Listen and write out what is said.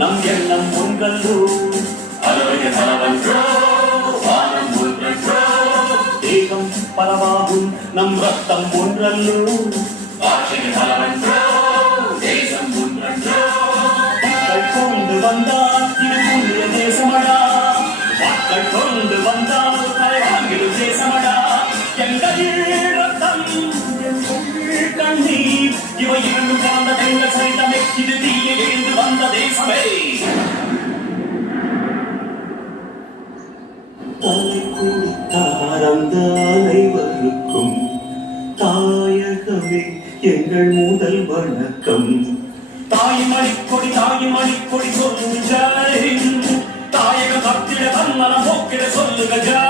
நம் எண்ணம் ஒன்றல்லோ அலோய பலவன்றோ வானம் ஒன்றன்றோ தேகம் பலவாகும் நம் ரத்தம் ஒன்றல்லோ ஆட்சிய பலவன்றோ தேசம் ஒன்றன்றோ மக்கள் கொண்டு வந்தால் இது புண்ணிய தேசமடா மக்கள் கொண்டு வந்தால் தலைவாங்கிடும் தேசமடா எங்கள் ரத்தம் எங்கள் கண்ணீர் இவை இரண்டும் கலந்த பெண்கள் சரிதமே இது தீய எழுந்து வந்த தேசமே தலை குடித்தார் அந்த அனைவருக்கும் தாயகமே எங்கள் முதல் வணக்கம் தாயின் மணிக்கொடி சொல்லு ஜெய் தாயக கத்திட தன்னலம் போக்கிட சொல்லுக ஜெய்